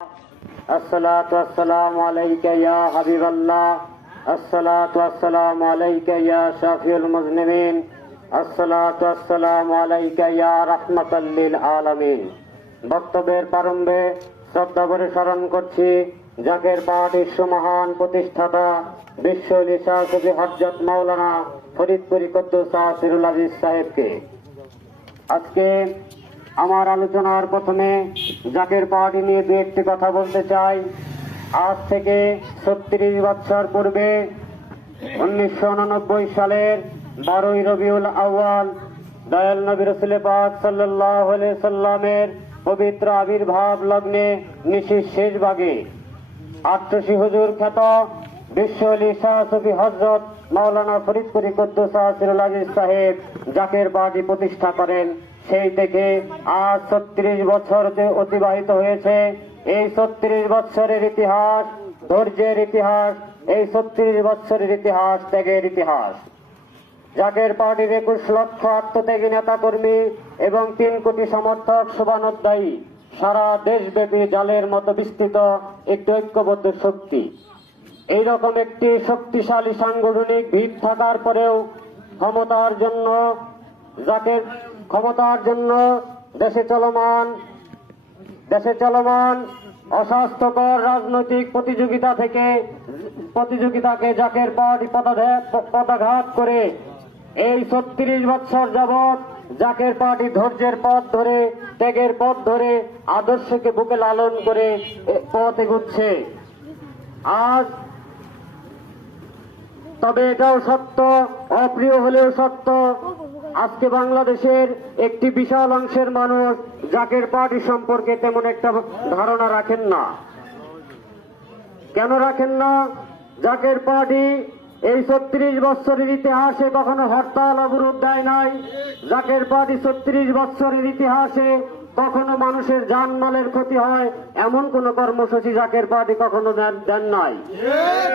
अस्सलातु वस्सलामु अलैका या हबीबल्लाह, अस्सलातु वस्सलामु अलैका या शाफिउल मुज़निबीन, अस्सलातु वस्सलामु अलैका या रहमाताल लिल आलामीन। বক্তব্যের প্রারম্ভে শ্রদ্ধা ভরে স্মরণ করছি জাকের পার্টির সুমহান প্রতিষ্ঠাতা বিশ্ব লিসা কবি হযরত মাওলানা ফরিদপুরি কুদ্দুস সিরুল আজিজ সাহেবকে। আজকে আমার আলোচনার প্রথমে জাকের পার্টি নিয়ে দু একটি কথা বলতে চাই। আজ থেকে ৩৬ বছর পূর্বে ১৯৮৯ সালের ১২ই রবিউল আউয়াল দয়াল নবী রাসূল পাক সাল্লাল্লাহু আলাইহি সাল্লামের পবিত্র আবির্ভাব লগ্নে নিশির শেষ ভাগে ৮৮ হুজুর খ্যাত বিশ্ব লিসা সুফি হযরত মাওলানা ফরিদপুরি কুদ্দুস সিরুল আজিজ সাহেব জাকের পার্টি প্রতিষ্ঠা করেন। সেই থেকে আজ ৩৬ বছর অতিবাহিত হয়েছে। এই ৩৬ বছরের ইতিহাস ধৈর্যের ইতিহাস, এই ৩৬ বছরের ইতিহাস ত্যাগের ইতিহাস। জাকের পার্টির ২১ লক্ষ আত্মত্যাগী নেতাকর্মী এবং ৩ কোটি সমর্থক শুভানুধ্যায়ী সারা দেশব্যাপী জালের মতো বিস্তৃত একটি ঐক্যবদ্ধ শক্তি। এইরকম একটি শক্তিশালী সাংগঠনিক ভিত থাকার পরেও ক্ষমতার জন্য দেশে চলমান অস্বাস্থ্যকর রাজনৈতিক প্রতিযোগিতাকে জাকের পার্টি পদাঘাত করে এই ৩৬ বছর যাবৎ জাকের পার্টি ধৈর্যের পথ ধরে, ত্যাগের পথ ধরে, আদর্শকে বুকে লালন করে পথ এগুচ্ছে। আজ তবে এটাও সত্য, অপ্রিয় হলেও সত্য, আজকে বাংলাদেশের একটি বিশাল অংশের মানুষ জাকের পার্টি সম্পর্কে তেমন একটা ধারণা রাখেন না। কেন রাখেন না? জাকের পার্টি এই ৩৬ বছরের ইতিহাসে কখনো হরতাল অবরোধ দেয় নাই। জাকের পার্টি ৩৬ বছরের ইতিহাসে কখনো মানুষের জানমালের ক্ষতি হয় এমন কোন কর্মসূচি জাকের পার্টি কখনো দেন নাই।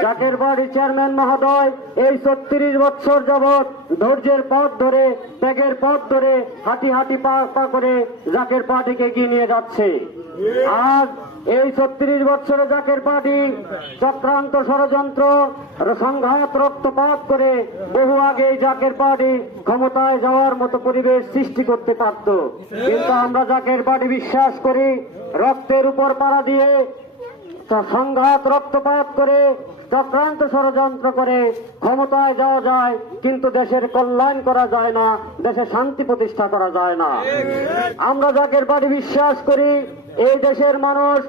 জাকের পার্টি চেয়ারম্যান মহোদয় এই ৩৬ বছর যাবৎ ধৈর্যের পথ ধরে, ত্যাগের পথ ধরে, হাঁটি হাঁটি পা করে জাকের পার্টিকে এগিয়ে নিয়ে যাচ্ছে। আজ এই ৩৬ বছরে জাকের পার্টি চক্রান্ত, ষড়যন্ত্র, সংঘাত, রক্তপাত করে বহু আগে জাকের পার্টি ক্ষমতায় যাওয়ার মতো পরিবেশ সৃষ্টি করতে পারত। কিন্তু আমরা জাকের পার্টি বিশ্বাস করি রক্তের উপর পাড়া দিয়ে সংঘাত, রক্তপাত করে, চক্রান্ত, ষড়যন্ত্র করে ক্ষমতায় যাওয়া যায়, কিন্তু দেশের কল্যাণ করা যায় না, দেশে শান্তি প্রতিষ্ঠা করা যায় না। আমরা জাকের পার্টি বিশ্বাস করি এই দেশের মানুষ